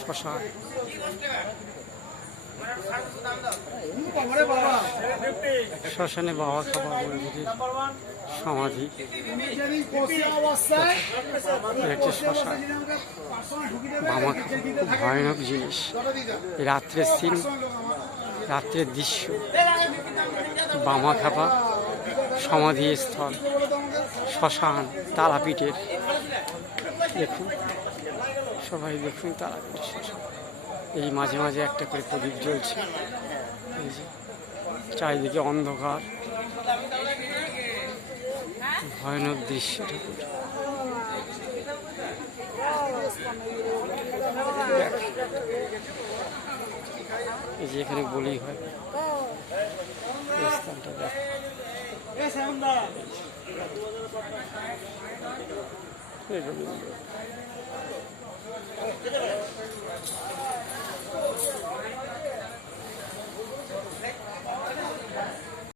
শ্মশান শ্মশানে বাবা খাবা বলবুদের সমাধি একটি শ্মশান। বাবা খাবা খুব ভয়ানক জিনিস। রাত্রের সিন, রাত্রের দৃশ্য, বামা খাবা সমাধি স্থল, শ্মশান, তারাপীঠের। দেখুন সবাই দেখুন তারাপীঠের শ্মশান। এই মাঝে মাঝে একটা করে প্রদীপ জ্বলছে। এই যে চারিদিকে অন্ধকার, ভয়ানক দৃশ্য। এই যে এখানে বলি হয়, এই স্থানটা দেখ।